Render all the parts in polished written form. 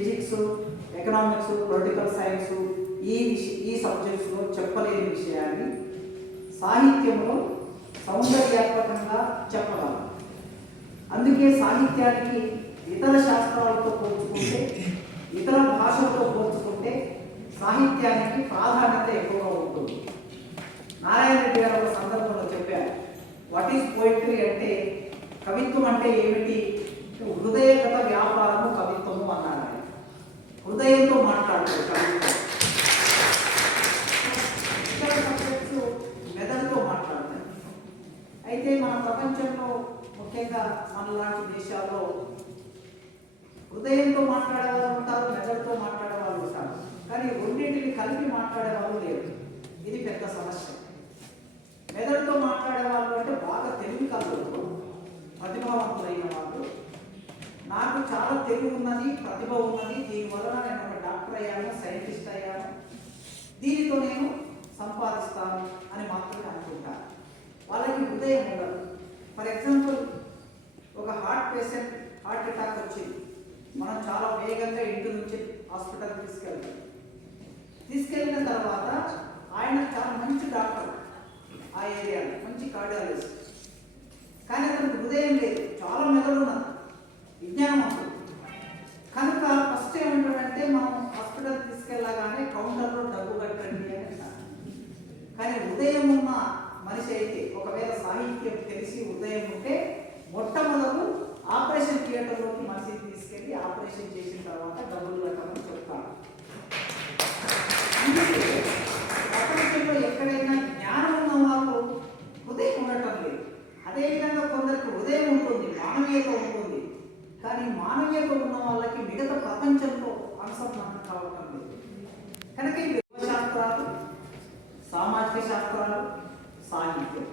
Physics, economics, political science ఈ సబ్జెక్ట్స్లో చెప్పలేని విషయాన్ని సాహిత్యంలో సౌందర్యాత్మకంగా చెప్పగలం. అందుకే సాహిత్యానికి ఇతర శాస్త్రాలతో పోల్చుకుంటే, ఇతర భాషలతో పోల్చుకుంటే సాహిత్యానికి ప్రాధాన్యత ఎక్కువగా ఉంటుంది. నారాయణ రెడ్డి గారు ఒక సందర్భంలో చెప్పారు, వాట్ ఈజ్ పోయిటరీ అంటే, కవిత్వం అంటే ఏమిటి, హృదయగత వ్యాపారము కవిత్వము అన్నారు. హృదయంతో మాట్లాడతారు కవిత్వం. ఇతర సబ్జెక్ట్స్ మెదడుతో మాట్లాడతారు. అయితే మన ప్రపంచంలో ముఖ్యంగా మనలాంటి దేశాల్లో హృదయంతో మాట్లాడే వాళ్ళు ఉంటారు, మెదడుతో మాట్లాడే వాళ్ళు ఉంటారు. కానీ రెండింటిని కలిపి మాట్లాడే వాళ్ళు లేరు. ఇది పెద్ద సమస్య. మెదడుతో మాట్లాడే వాళ్ళు అంటే బాగా తెలివి కలరు, ప్రతిభావంతులైన వాళ్ళు. నాకు చాలా తెలివి ఉన్నది, ప్రతిభ ఉన్నది, దీనివల్ల నేను ఒక డాక్టర్ అయ్యాను, సైంటిస్ట్ అయ్యాను, దీనితో నేను సంపాదిస్తాను అని మాత్రమే అనుకుంటాను. వాళ్ళకి హృదయం ఉండదు. ఫర్ ఎగ్జాంపుల్, ఒక హార్ట్ పేషెంట్ హార్ట్ అటాక్ వచ్చింది, మనం చాలా వేగంగా ఇంటి నుంచి హాస్పిటల్కి తీసుకెళ్ళిన తర్వాత ఆయన చాలా మంచి డాక్టర్, ఆ ఏరియాలో మంచి కార్డియాలజిస్ట్. కానీ అతనికి హృదయం లేదు, చాలా మెదడు ఉన్నది, విజ్ఞానం ఉంటుంది. కనుక ఫస్ట్ ఏమంటాడంటే, మనం హాస్పిటల్ తీసుకెళ్ళగానే కౌంటర్లో డబ్బు కట్టండి అని అంటారు. కానీ హృదయం ఉన్న మనిషి అయితే, ఒకవేళ సాహిత్యం తెలిసి హృదయం ఉంటే, మొట్టమొదలు ఆపరేషన్ థియేటర్లోకి మనిషిని తీసుకెళ్ళి ఆపరేషన్ చేసిన తర్వాత డబ్బులు కట్టమని చెప్తారు. ప్రపంచంలో ఎక్కడైనా జ్ఞానం ఉన్న వాళ్ళు హృదయం ఉండటం లేదు. అదేవిధంగా కొందరికి హృదయం ఉంటుంది, మానవీయత ఉంటుంది. కానీ మానవీయత ఉన్న వాళ్ళకి మిగతా ప్రపంచంతో అనుసంధానం కావటం లేదు. కనుక ఈ శాస్త్రాలు, సామాజిక శాస్త్రాలు, సాహిత్యం,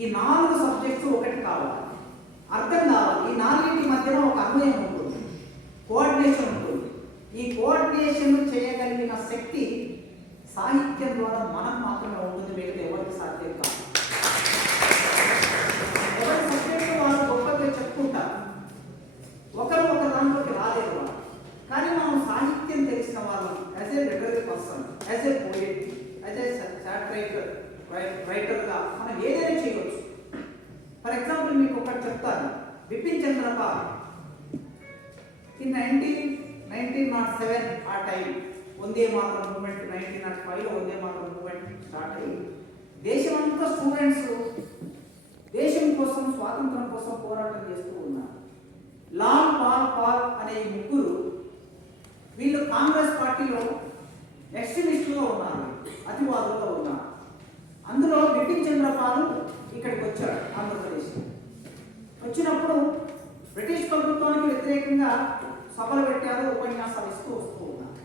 ఈ 4 సబ్జెక్ట్స్ ఒకటి కావాలి, అర్థం కావాలి. ఈ 4టి మధ్యన ఒక అన్వయం ఉంటుంది, కోఆర్డినేషన్ ఉంటుంది. ఈ కోఆర్డినేషన్ చేయగలిగిన శక్తి సాహిత్యం ద్వారా మనం మాత్రమే ఉంటుంది, మిగతా ఎవరికి సాధ్యం కాదు. ఎవరి సబ్జెక్టు వాళ్ళు గొప్పగా చెప్పుకుంటారు, ఒకరు ఒక దాంట్లోకి రాలేదు వాళ్ళు. కానీ మనం సాహిత్యం తెలిసిన వాళ్ళం, as a literary person, as a poet, as a satire writer రైటర్గా మనం ఏదైనా చేయవచ్చు. ఫర్ ఎగ్జాంపుల్ మీకు ఒకటి చెప్తాను. బిపిన్ చంద్రపాల్ ఇన్ 1907 ఆ time Vande Mataram movement, 1905లో Vande Mataram movement start అయ్యి దేశమంతా స్టూడెంట్స్ దేశం కోసం, స్వాతంత్రం కోసం పోరాటం చేస్తూ ఉన్నారు. లాల్, పాల్ అనే ఈ ముగ్గురు, వీళ్ళు కాంగ్రెస్ పార్టీలో ఎక్స్ట్రీమిస్టులో ఉన్నారు, అతివాదులుగా ఉన్నారు. అందులో బిపిన్ చంద్రపాల్ ఇక్కడికి వచ్చాడు, ఆంధ్రప్రదేశ్. వచ్చినప్పుడు బ్రిటిష్ ప్రభుత్వానికి వ్యతిరేకంగా సభలు పెట్టారు, ఉపన్యాసాలు ఇస్తూ వస్తూ ఉన్నారు.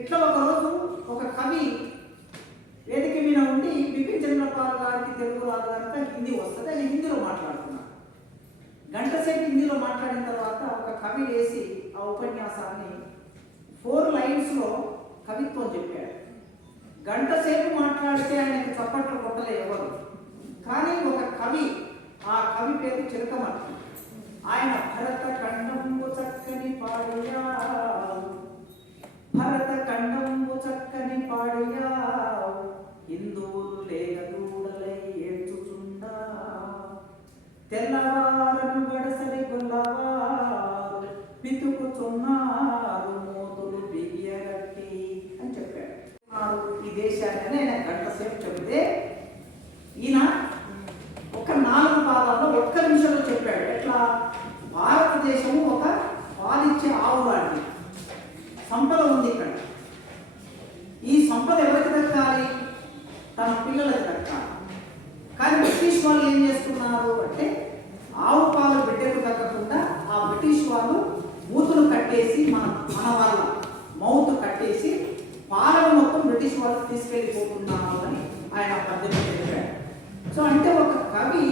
ఇట్లా ఒకరోజు ఒక కవి వేదిక మీద ఉండి, బిపిన్ చంద్రపాల్ గారికి తెలుగు రాదు కనుక హిందీ వస్తుంది, ఆయన హిందీలో మాట్లాడుతున్నారు. గంట సేపు హిందీలో మాట్లాడిన తర్వాత ఒక కవి వేసి ఆ ఉపన్యాసాన్ని 4 లైన్స్లో కవిత్వం చెప్పాడు. గంట సేపు మాట్లాడితే ఆయనకు చప్పట్లు కొట్టలే ఎవరు. కానీ ఒక కవి, ఆ కవి పేరు చిలకమర్తి, ఆయన భరత ఖండంబు చక్కని పాడియా, భరత ఖండంబు చక్కని పాడియా, హిందువులు లేక దూడలై ఏడ్చుచుండా, తెల్లవారను గడసరి గొల్లవారు పితుకుచున్నారు మోతులు బిగియగట్టి అని చెప్పాడు. ఈ దేశాన్ని ఆయన గంట సేపు చెబితే ఈయన ఒక 4 పాదాల్లో 1 నిమిషంలో చెప్పాడు. ఎట్లా? భారతదేశము ఒక పాలిచ్చే ఆవు లాంటి సంపద ఉంది ఇక్కడ. ఈ సంపద ఎవరికి దక్కాలి? తన పిల్లలకు దక్కాలి. కానీ బ్రిటిష్ వాళ్ళు ఏం చేస్తున్నారు అంటే, ఆవు పాలు బిడ్డకు దక్కకుండా ఆ బ్రిటిష్ వాళ్ళు మూతులు కట్టేసి, మన వాళ్ళ మౌత్ కట్టేసి పాలను మొత్తం బ్రిటిష్ వాళ్ళు తీసుకెళ్ళిపోతున్నారు అని ఆయన పద్యంలో చెప్పాడు. సో అంటే ఒక కవి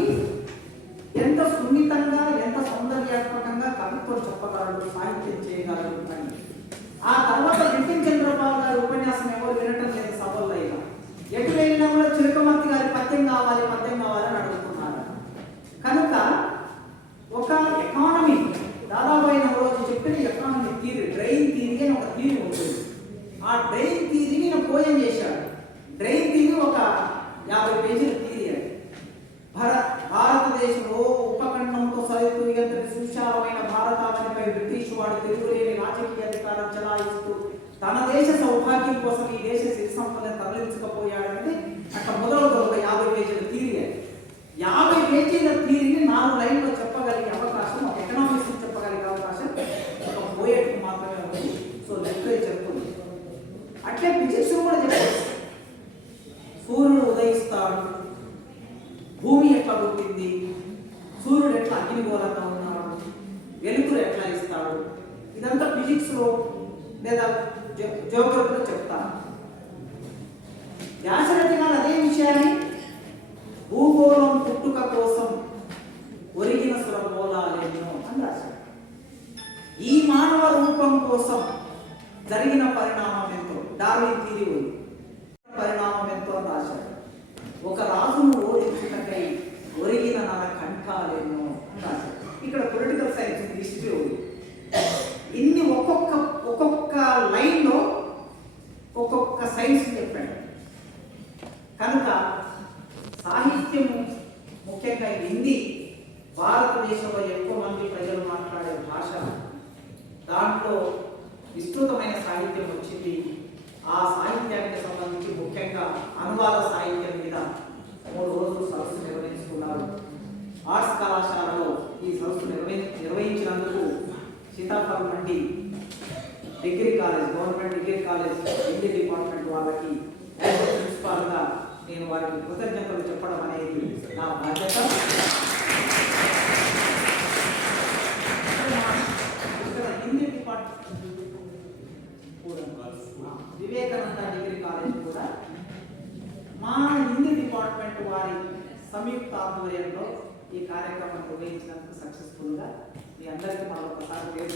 ఎంత సున్నితంగా, ఎంత సౌందర్యాత్మకంగా కవిత్వం చెప్పగలడు, సాహిత్యం చేయగలడు అని. ఆ తర్వాత బిపిన్ చంద్రపాల్ గారి ఉపన్యాసం ఎవరు వినటం లేదు సభల్లో. ఇలా ఎటు వెళ్ళినా కూడా చిలకమర్తి గారి పద్యం కావాలి అని అడుగుతున్నారు. కనుక ఒక ఎకానమీ, దాదాపు అయిన రోజు చెప్పిన ఎకానమీ థియరీ ఉంటుంది. ఆ డ్రైన్ థియరీని నేను పోయం చేశాడు. డ్రైన్ థియరీ ఒక 50 పేజీల థియరీ అది. భారతదేశంలో ఉపఖండంతో సరితూగంతటి సుశాలమైన భారతావనిపై బ్రిటిష్ వాడు తిరుగులేని రాజకీయ అధికారం చెలాయిస్తూ తన దేశ సౌభాగ్యం కోసం ఈ దేశ సిరి సంపదను తరలించకపోయాడంటే అట్లా మొదలవుతుంది ఒక 50 పేజీల థియరీ అది. 50 పేజీల థియరీని 4 లైన్లో చెప్పగలిగే అవకాశం, ఒక ఎకనామిక్స్ చెప్పగలిగే అవకాశం ఒక పోయెట్కి మాత్రమే ఉంది. సో లిటరేచర్ ఉంది. అట్లే ఫిజిక్స్ కూడా చెప్పారు. సూర్యుడు ఉదయిస్తాడు, భూమి ఎట్లా పుట్టింది, సూర్యుడు ఎట్లా అగ్నిగోళంగా ఉన్నాడు, వెలుతురు ఎట్లా ఇస్తాడు, ఇదంతా ఫిజిక్స్లో లేదా జియోగ్రఫీలో చెప్తాను. వ్యాసరచనాలు అదే విషయాన్ని భూగోళం పుట్టుక కోసం ఒరిగిన సురగోళాలేనో అని రాశాడు. ఈ మానవ రూపం కోసం జరిగిన పరిణామం ఎంతో, డార్విన్ థియరీ ఉంది, పరిణామం ఎంతో అని రాశాడు. ఒక రాజును ఓడించుటకై ఒరిగిన నర కంఠాలేనో అని రాశాడు. ఇక్కడ పొలిటికల్ సైన్స్ ఉంది, హిస్టరీ ఉంది. ఇన్ని ఒక్కొక్క లైన్లో ఒక్కొక్క సైన్స్ చెప్పాడు. కనుక సాహిత్యము ముఖ్యంగా హిందీ భారతదేశంలో ఎక్కువ మంది ప్రజలు మాట్లాడే భాష. దాంట్లో విస్తృతమైన సాహిత్యం వచ్చింది. ఆ సాహిత్యానికి సంబంధించి ముఖ్యంగా అనువాద సాహిత్యం మీద 3 రోజులు సదస్సు నిర్వహించుకున్నారు. ఆర్ట్స్ కళాశాలలో ఈ సదస్సు నిర్వహించినందుకు Sitaphal Mandi degree college, government degree college Hindi department వాళ్ళకి యాజ్ ప్రిన్సిపాల్గా నేను వారికి కృతజ్ఞతలు చెప్పడం అనేది నా బాధ్యత. ఇక్కడ Hindi department Vivekananda degree college కూడా మా హిందీ డిపార్ట్మెంట్ వారి సంయుక్త ఆధ్వర్యంలో ఈ కార్యక్రమం నిర్వహించినందుకు సక్సెస్ఫుల్గా మీ అందరికీ మరొకసారి పేరు